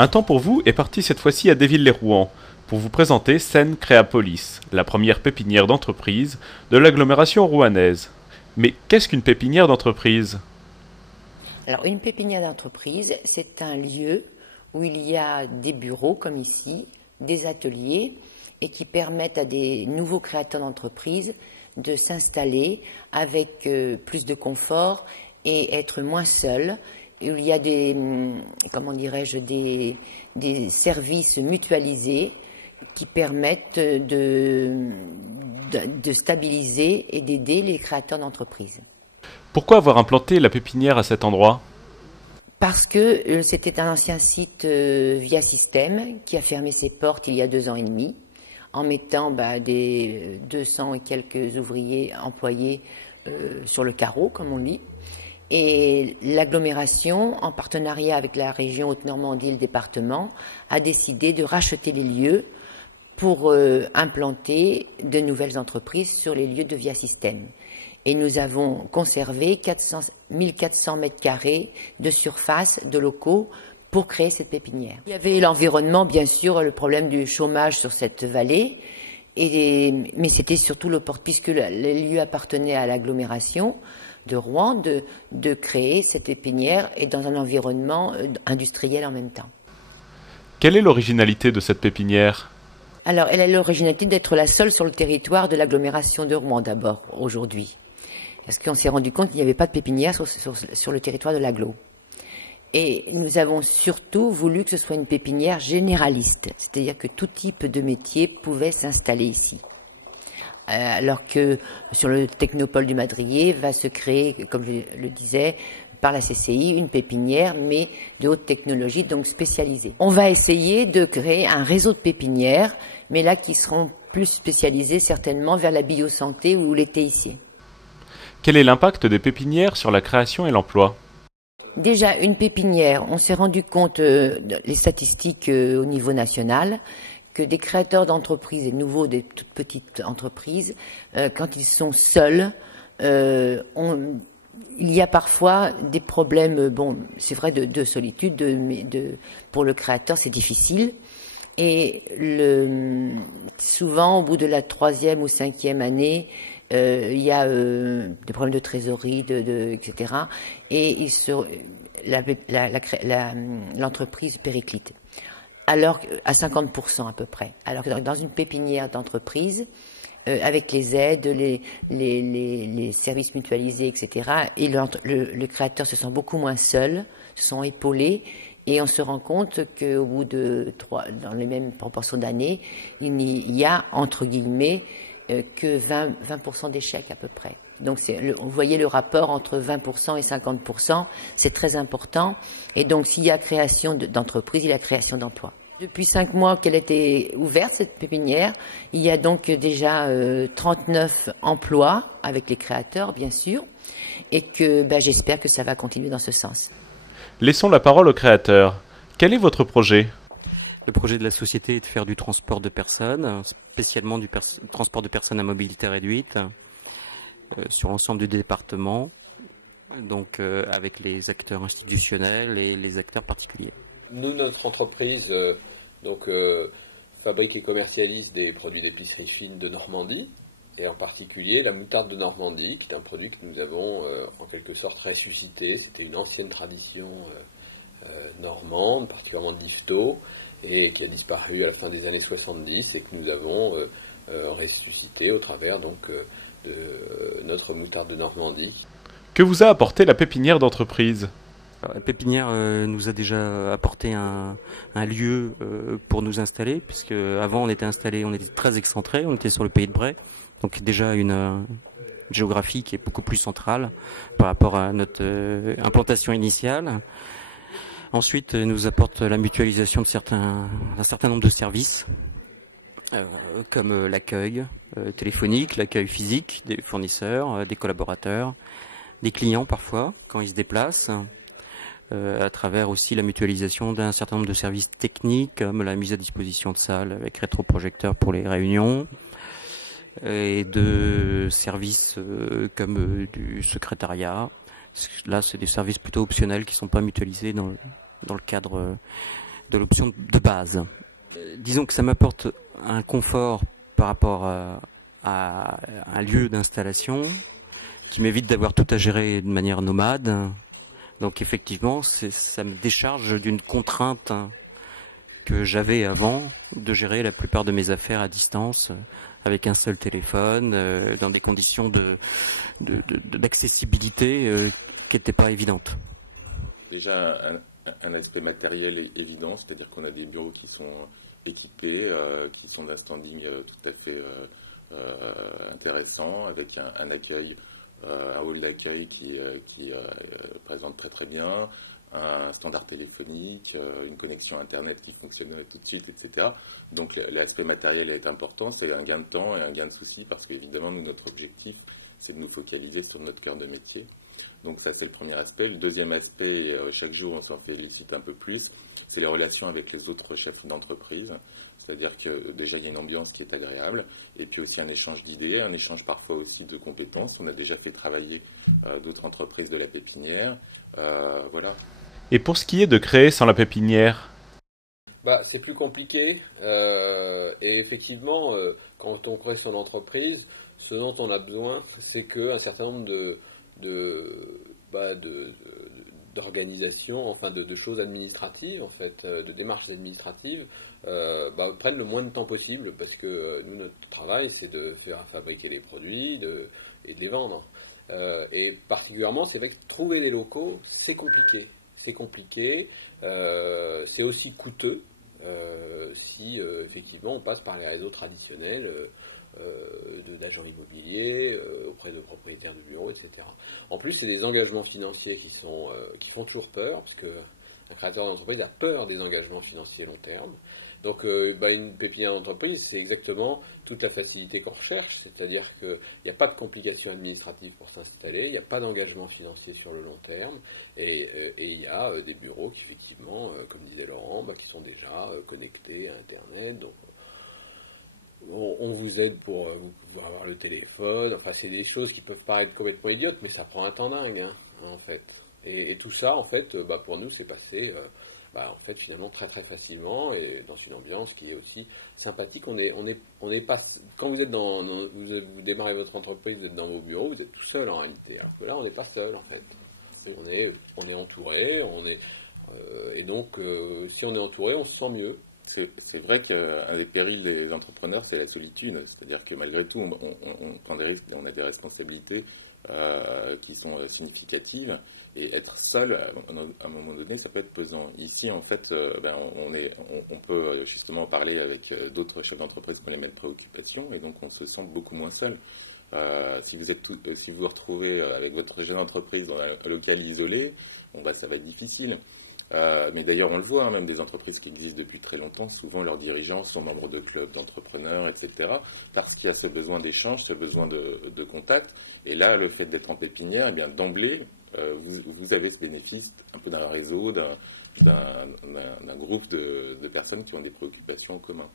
Un temps pour vous est parti cette fois-ci à Déville-lès-Rouen pour vous présenter Scène Créapolis, la première pépinière d'entreprise de l'agglomération rouennaise. Mais qu'est-ce qu'une pépinière d'entreprise? Alors, une pépinière d'entreprise, c'est un lieu où il y a des bureaux, comme ici, des ateliers, et qui permettent à des nouveaux créateurs d'entreprise de s'installer avec plus de confort et être moins seuls. Il y a des, comment dirais-je, des services mutualisés qui permettent de stabiliser et d'aider les créateurs d'entreprises. Pourquoi avoir implanté la pépinière à cet endroit? Parce que c'était un ancien site Via Système qui a fermé ses portes il y a 2 ans et demi, en mettant des 200 et quelques ouvriers employés sur le carreau, comme on dit. Et l'agglomération, en partenariat avec la région Haute-Normandie et le département, a décidé de racheter les lieux pour implanter de nouvelles entreprises sur les lieux de Via Système. Et nous avons conservé 1400 mètres carrés de surface de locaux pour créer cette pépinière. Il y avait l'environnement, bien sûr, le problème du chômage sur cette vallée, mais c'était surtout puisque les lieux appartenaient à l'agglomération de Rouen, de créer cette pépinière et dans un environnement industriel en même temps. Quelle est l'originalité de cette pépinière? Alors, elle a l'originalité d'être la seule sur le territoire de l'agglomération de Rouen, d'abord, aujourd'hui. Parce qu'on s'est rendu compte qu'il n'y avait pas de pépinière sur le territoire de l'agglo. Et nous avons surtout voulu que ce soit une pépinière généraliste, c'est-à-dire que tout type de métier pouvait s'installer ici. Alors que sur le technopole du Madrier va se créer, comme je le disais, par la CCI, une pépinière, mais de haute technologie, donc spécialisée. On va essayer de créer un réseau de pépinières, mais là qui seront plus spécialisées certainement vers la biosanté ou les TIC. Quel est l'impact des pépinières sur la création et l'emploi? Déjà, une pépinière, on s'est rendu compte, les statistiques au niveau national, que des créateurs d'entreprises, et nouveaux des toutes petites entreprises, quand ils sont seuls, il y a parfois des problèmes, bon, c'est vrai, de solitude, mais pour le créateur, c'est difficile. Et souvent, au bout de la 3e ou 5e année, il y a des problèmes de trésorerie, etc. Et l'entreprise périclite. Alors à 50% à peu près. Alors que dans une pépinière d'entreprise, avec les aides, les services mutualisés, etc., et le créateur se sent beaucoup moins seul, se sent épaulé, et on se rend compte qu'au bout de dans les mêmes proportions d'années, il n'y a, entre guillemets, que 20% d'échecs à peu près. Donc vous voyez le rapport entre 20% et 50%, c'est très important. Et donc s'il y a création d'entreprise, il y a création d'emplois. Depuis 5 mois qu'elle a été ouverte, cette pépinière, il y a donc déjà 39 emplois avec les créateurs, bien sûr, et que j'espère que ça va continuer dans ce sens. Laissons la parole aux créateurs. Quel est votre projet? Le projet de la société est de faire du transport de personnes, spécialement du transport de personnes à mobilité réduite, sur l'ensemble du département, donc avec les acteurs institutionnels et les acteurs particuliers. Nous, notre entreprise, fabrique et commercialise des produits d'épicerie fine de Normandie, et en particulier la moutarde de Normandie, qui est un produit que nous avons en quelque sorte ressuscité. C'était une ancienne tradition normande, particulièrement de l'Ifto, et qui a disparu à la fin des années 70 et que nous avons ressuscité au travers de notre moutarde de Normandie. Que vous a apporté la pépinière d'entreprise? La pépinière nous a déjà apporté un lieu pour nous installer, puisque avant on était très excentré, on était sur le pays de Bray, donc déjà une géographie qui est beaucoup plus centrale par rapport à notre implantation initiale. Ensuite, nous apporte la mutualisation d'un certain nombre de services, comme l'accueil téléphonique, l'accueil physique des fournisseurs, des collaborateurs, des clients parfois, quand ils se déplacent, à travers aussi la mutualisation d'un certain nombre de services techniques, comme la mise à disposition de salles avec rétroprojecteurs pour les réunions, et de services comme du secrétariat. Là, c'est des services plutôt optionnels qui ne sont pas mutualisés dans le cadre de l'option de base. Disons que ça m'apporte un confort par rapport à un lieu d'installation qui m'évite d'avoir tout à gérer de manière nomade. Donc effectivement, ça me décharge d'une contrainte que j'avais avant de gérer la plupart de mes affaires à distance avec un seul téléphone, dans des conditions d'accessibilité qui n'étaient pas évidentes. Déjà un aspect matériel évident, c'est-à-dire qu'on a des bureaux qui sont équipés, qui sont d'un standing tout à fait intéressant, avec un accueil, un hall d'accueil qui présente très très bien, un standard téléphonique, une connexion Internet qui fonctionne tout de suite, etc. Donc l'aspect matériel est important, c'est un gain de temps et un gain de soucis, parce qu'évidemment, notre objectif, c'est de nous focaliser sur notre cœur de métier. Donc ça, c'est le premier aspect. Le deuxième aspect, chaque jour, on s'en félicite un peu plus, c'est les relations avec les autres chefs d'entreprise. C'est-à-dire que déjà, il y a une ambiance qui est agréable, et puis aussi un échange d'idées, un échange parfois aussi de compétences. On a déjà fait travailler d'autres entreprises de la pépinière. Voilà. Et pour ce qui est de créer sans la pépinière? C'est plus compliqué. Et effectivement, quand on crée son entreprise, ce dont on a besoin, c'est qu'un certain nombre d'organisations, enfin de choses administratives, en fait, de démarches administratives, prennent le moins de temps possible, parce que nous, notre travail, c'est de faire fabriquer les produits et de les vendre. Et particulièrement, c'est vrai que trouver des locaux, c'est compliqué. C'est compliqué, c'est aussi coûteux si effectivement on passe par les réseaux traditionnels d'agents immobiliers auprès de propriétaires de bureaux, etc. En plus, c'est des engagements financiers qui font toujours peur, parce qu'un créateur d'entreprise a peur des engagements financiers long terme. Donc une pépinière d'entreprise, c'est exactement toute la facilité qu'on recherche, c'est-à-dire qu'il n'y a pas de complications administratives pour s'installer, il n'y a pas d'engagement financier sur le long terme, et il y a des bureaux qui, effectivement, comme disait Laurent, qui sont déjà connectés à Internet. Donc on vous aide pour vous pouvoir avoir le téléphone. Enfin, c'est des choses qui peuvent paraître complètement idiotes, mais ça prend un temps dingue, en fait. Et tout ça, en fait, pour nous, c'est passé... en fait, finalement, très très facilement, et dans une ambiance qui est aussi sympathique. On est pas, quand vous êtes vous démarrez votre entreprise, vous êtes dans vos bureaux, vous êtes tout seul en réalité. Alors que là, on n'est pas seul, en fait. On est entouré, et donc, si on est entouré, on se sent mieux. C'est vrai qu'un des périls des entrepreneurs, c'est la solitude. C'est-à-dire que malgré tout, on prend des risques, on a des responsabilités qui sont significatives. Et être seul, à un moment donné, ça peut être pesant. Ici, en fait, on peut justement parler avec d'autres chefs d'entreprise qui ont les mêmes préoccupations, et donc on se sent beaucoup moins seul. Si vous vous retrouvez avec votre jeune entreprise dans un local isolé, ça va être difficile. Mais d'ailleurs, on le voit, même des entreprises qui existent depuis très longtemps, souvent leurs dirigeants sont membres de clubs d'entrepreneurs, etc., parce qu'il y a ce besoin d'échange, ce besoin de contact. Et là, le fait d'être en pépinière, d'emblée, vous avez ce bénéfice un peu d'un réseau, d'un groupe de personnes qui ont des préoccupations en commun.